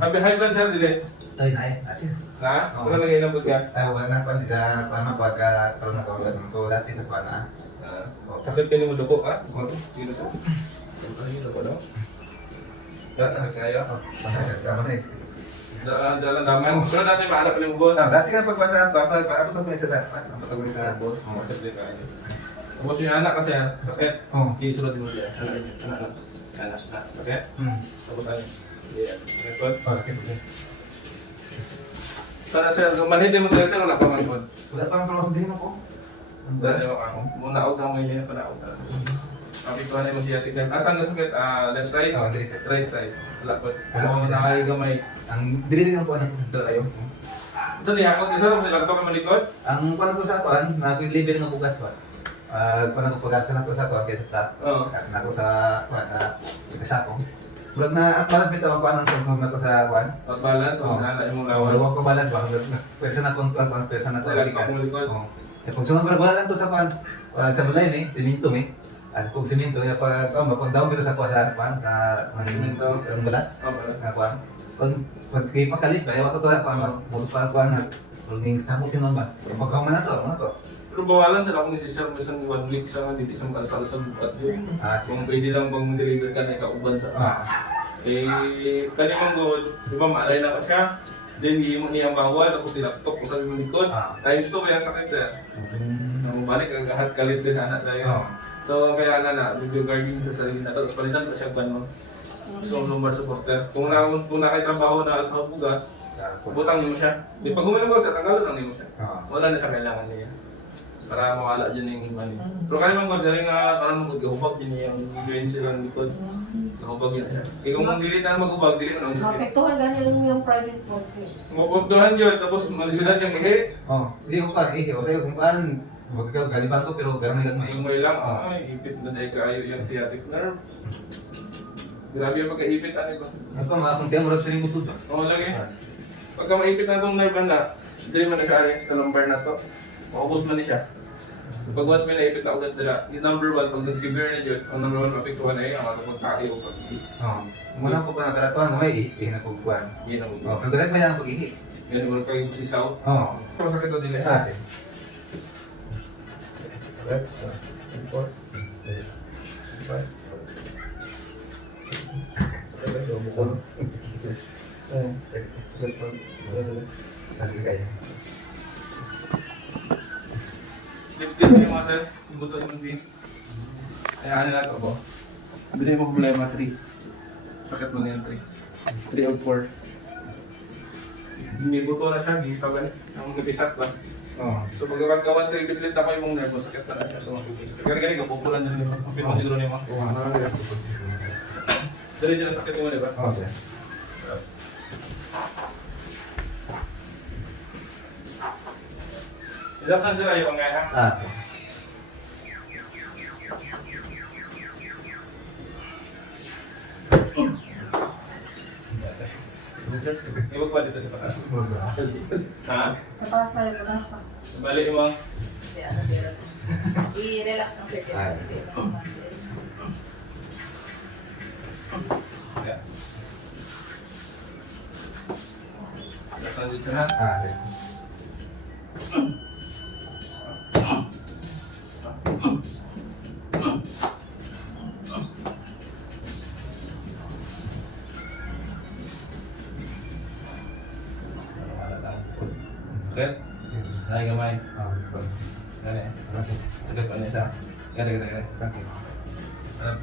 High blood sir, dili. Ay, naay. Asin. Na? Oo. Wala lagay ng buga. Ay, wala na pa. Paano pagkakaroon na kawalan ko dati sa pana. Sakit ka mo duko, ha? Sino ka? Ano ko daw? Kaya? Tama na eh. Dalan daman. Pero dati mahanap ko yung boss. Dati ka pagpasa, ako to ko sa dapat. Ako to ko sa boss. Tapos yung anak kasi, sakit. Oo. Isulot mo siya. Anak. Sakit? Tapos ano? Record? Oh, sakit po. Sana sir, manhid mo tayo sir, wala pa manhid. Wala pa ang promotion din ako. Dahil ako, muna ako kang may hindi na pala ako. Kapituhan mo siya, tignan. Asan na sakit? Left side? Oh, dili sir. Right side? Wala po. Wala. Ako nakaligamay. Ang dili lang po ano. Ayaw. Ito niya, ako isa lang sila ka malikod. Ang panag ko sa kuan, nag-liver nga bugas ba. Panag ko pagasan ako sa kuan kay sa truck. Oo. Pagasan ako sa kuan sa ko. Murag na at balance bitaw ang kuan ang tungtong na ko sa kuan. Pag-balance, o nana yung mga lawan. Wala ko balance ba. Pwesa na kung kuan, pwesa na ko Wala likas. pa malikod. Oo. Eh pag sunod wala lang to sa kuan. Wala sa balay ni, siminto mi. At pag siminto ya pag daw biro sa kuan sa kuan sa ang balas. Na kuan. Pag pakalit ba, yawa ko ba kuan mo pa kuan na. Ning sa ko tinon ba. Pag man na to. Pero bawalan sila kung si-sir minsan 1 week sa nga dito sa kalsal bukat yun. Kung pwede lang pang deliver ka na ikauban sa kani mang goal, di ba maalay na ka siya, then hihimo niya ang bawal, tapos nilaptop kung sabi mo likod. Times 2 ba yan sakit sir? Balik kagahat kalit din sa anak na yun. So kaya na, video guarding sa sarili na to, tapos palitan na siya ban mo. So lumbar supporter. Kung nakaitrabaho na sa bugas, butang niyo siya. Di pag humilang ko siya, tanggalon lang niyo siya. Wala na siya kailangan niya. Para mawala dyan yung money. Pero kaya mong gawin rin nga parang mag-hubag din yung join silang likod. Hubag yun siya. Kaya kung dili na mag-hubag, dili na lang sakit. Mapektuhan ganyan yung private property. Mapagduhan yun, tapos malisudan yung ihi. Hindi ko pa ihi. O sa'yo kung paan, galiban ko pero gamay lang Yung may lang, ay, ipit na dahil kayo yung sciatic nerve. Grabe yung pagka-ipit, ano ba? Ano pa mga kung tiyan mo rin siya yung butod ba? Oo, lagi. Pagka maipit na itong nerve na, dili man na siya, sa lumbar na to. Maubos man siya. So, pag once may naipit na ugat nila, yung number 1, pag nag-severe na dyan, ang number 1 mapiktuhan na yun, ang matapag tayo o pag-ihi. Muna po ka nakaratuan, may ihi na pagkuhan. Yun ang Oh, pero ganit mo yan ang pag-ihi. Yan mo kayo si South. Oo. Pero sakit na din eh. Kasi. Slip disc yung mga sir, yung buto yung disc. Kaya ano na ito po? Bili mo problema 3. Sakit mo na yan 3. 3 or 4. May buto na siya, hindi pa ganit. Ang napisat ba? So pag nagkawan sa repislit ako yung nerve, sakit na siya. So gani-gani ka, pupulan dyan nito. Ang pinamatigro niyo mo. Dali dyan ang sakit mo, di ba? Oo, sir. Ilap na sila yung mga ha? Okay. Iwag pa dito sa patas. Ha? Pataas tayo, pataas pa. Balik mo. I-relax ng circuit. Ay. Yeah. Nasaan dito na? Okay. Okay? Ay, gamay. Okay. Gani. Okay. Sakit pa niya isa. Gani. Okay. Alam.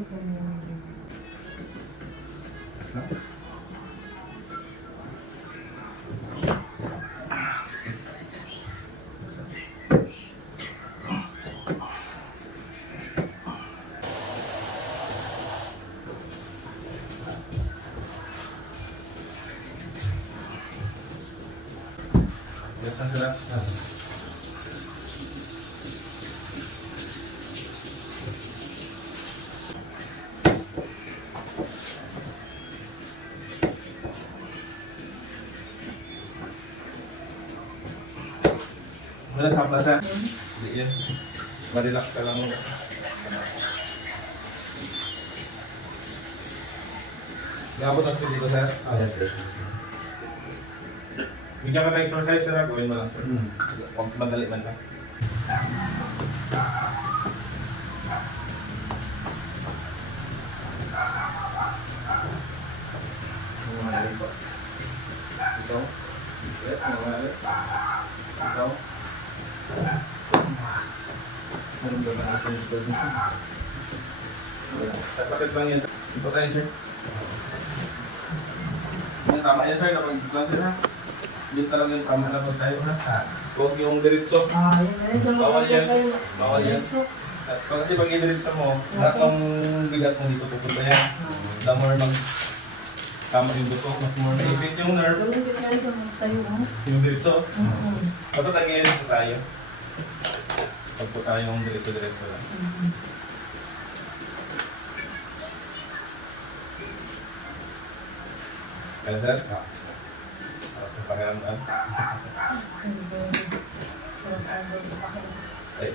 Yes, ang sarap. Wala sa plaza. Hindi yan. Marelax ka lang muna. Gabot ang dito, sir. Bigyan ka ng exercise, sir. Gawin mo lang, sir. Huwag madali man lang. Mamahali po. Ito. Mamahali. Ito. Meron ba na sa likod? Sasakit lang yan. Ito tayo, sir. Yan, tama yan, sir. Napag-isip lang, sir, ha? Hindi talaga yung tama na pag tayo, ha? Huwag yung diretso. Bawal yan. Bawal yan. Kasi pag i-diretso mo, lahat ng bigat mo dito pupunta yan. The more tama yung duto, mas more na-effect yung nerve. Yung diretso. Dapat lagi yan tayo. Pag po tayong diretso-diretso lang. Kaya sir? Pakiramdam. Ay,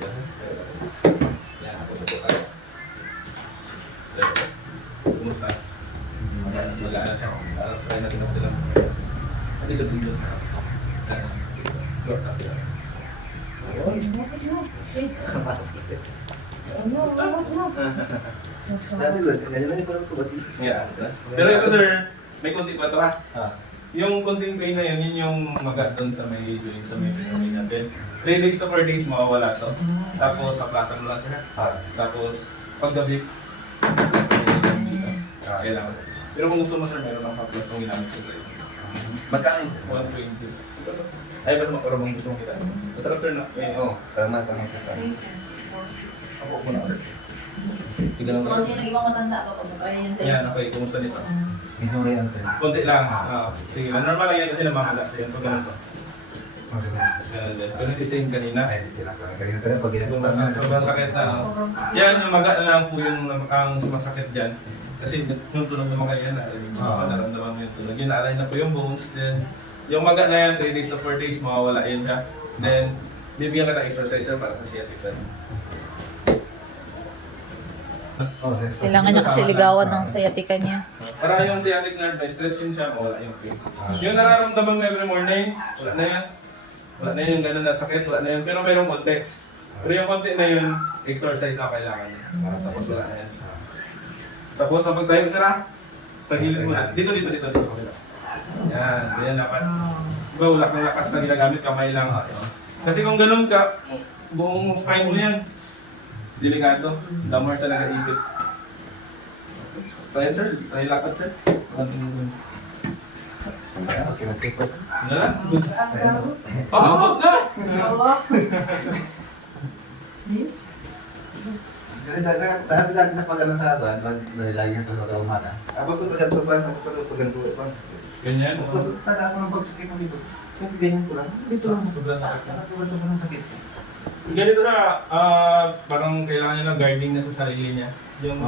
yan, ako sa po tayo. Kumusta? Wala na siya. Try natin ako lang. Dito. Lord, natin. Yeah. Pero ito sir, may konti pa ito ha. Yung konting pain na yun, yun yung magat doon sa may joint, sa may pinamay natin. 3 days to 4 days mawawala to. Tapos sa plaza mo lang sir. Tapos paggabi, kailangan. Pero kung gusto mo sir, meron ng haplas kung ginamit ko sa'yo. Magkano yun? 120. Ay, pero makarabang gusto mo kita. Masarap sir na. Oo, tama sir. Ako po na ulit. Tignan mo. Hindi nag-ibang matanda ka pa ba? Yan, okay. Kumusta nito? Medyo may ano sir. Konti lang. Sige, normal lang yan kasi namamala. Yan, pag ganun to. Ganun din. Ganun din same kanina. Ay, hindi sila kami. Kanina talaga pag yan. Sobrang sakit na. Yan, yung maga na lang po yung ang sumasakit dyan. Kasi yung tunog naman kayo yan, naramdaman mo yung tunog. Yun, naalay na po yung bones. Then, yung maga na yan, 3 days to 4 days, mawawala yan siya. Then, bibigyan ka ng exerciser para sa sciatica. Kailangan niya kasi ligawan ng sciatica niya. Para yung sciatic nerve, may stretch yun siya, mawala yung pain. Yung nararamdaman mo every morning, wala na yan. Wala na yung gano'n na sakit, wala na yun. Pero mayroong konti. Pero yung konti na yun, exercise na kailangan niya. Para sa wala na yan. Tapos, kapag tayo sira, tagilid mo na. Dito. Yan, yan dapat. Diba, wala kang lakas na ginagamit, kamay lang. Kasi kung gano'n ka, buong spine mo yan. Delikado. Damar sa nag-iipit. Try sir, try lakad sir. Okay. Ano na? Pababot na! Dati na pag ano sa akin, pag nalilagyan ko na umaga. Abang ko pag pag Ganyan. tapos tada ako ng pagsakit mo dito. Kung ganyan ko lang, dito lang. Sobrang sakit na. Ito ng sakit. Ganito na, parang kailangan niya ng guarding na sa sarili niya. Yung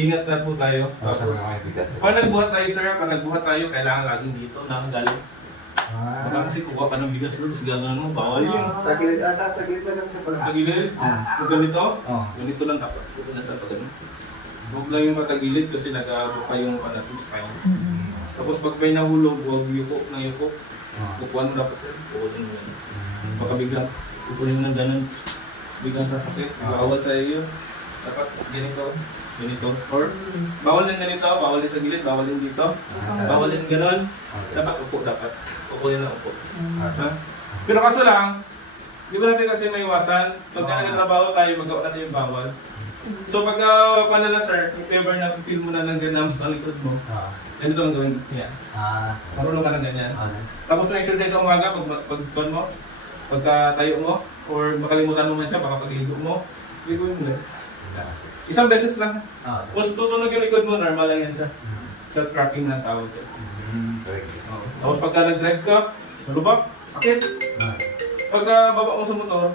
ingat na po tayo. Tapos, pag nagbuhat tayo sir, pag nagbuhat tayo, kailangan laging dito, nakagaling. Baka kasi kuha ka ng bigas sir, tapos gano'n mo, bawal yun. Tagilid na lang siya pala. Tagilid, kung ganito, ganito lang dapat. Ito na sa pagano. Huwag lang yung matagilid kasi nag-aabot pa yung panating spine. Tapos pag may nahulog, huwag yuko ng yuko. Bukuan mo dapat sir, bukuan mo yan. Baka biglang, kukunin ng ganun, biglang sasakit, bawal sa iyo. Dapat ganito. Or, bawal din ganito, bawal din sa gilid, bawal din dito. Bawal din ganun. Dapat upo, dapat. Upo din na upo. Pero kaso lang, di ba natin kasi may iwasan, pag nagtatrabaho tayo, magawa natin yung bawal. So pagka paano na sir, if ever na feel mo na ng ganang ang likod mo, Ah. ganito ang gawin niya. Marunong ka ng ganyan. Okay. Tapos yung exercise sa umaga, pag mo, pagka tayo mo, or makalimutan mo man siya, baka pag-ligo mo, liguin mo. Isang beses lang. Ah. Kung tutunog yung likod mo, normal lang yan siya. Self-cracking na tawag ko. Sorry. Tapos pagka nag-drive ka, malubak, sakit. Pagka baba mo sa motor,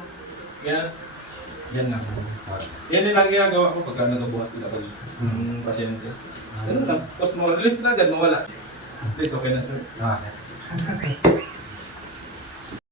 yan. Yan lang. Yan din lang ginagawa ko pagka nagabuhat nila pag pasyente. Ganun lang. Tapos mo, lift na agad, mawala. At least okay na sir. Okay.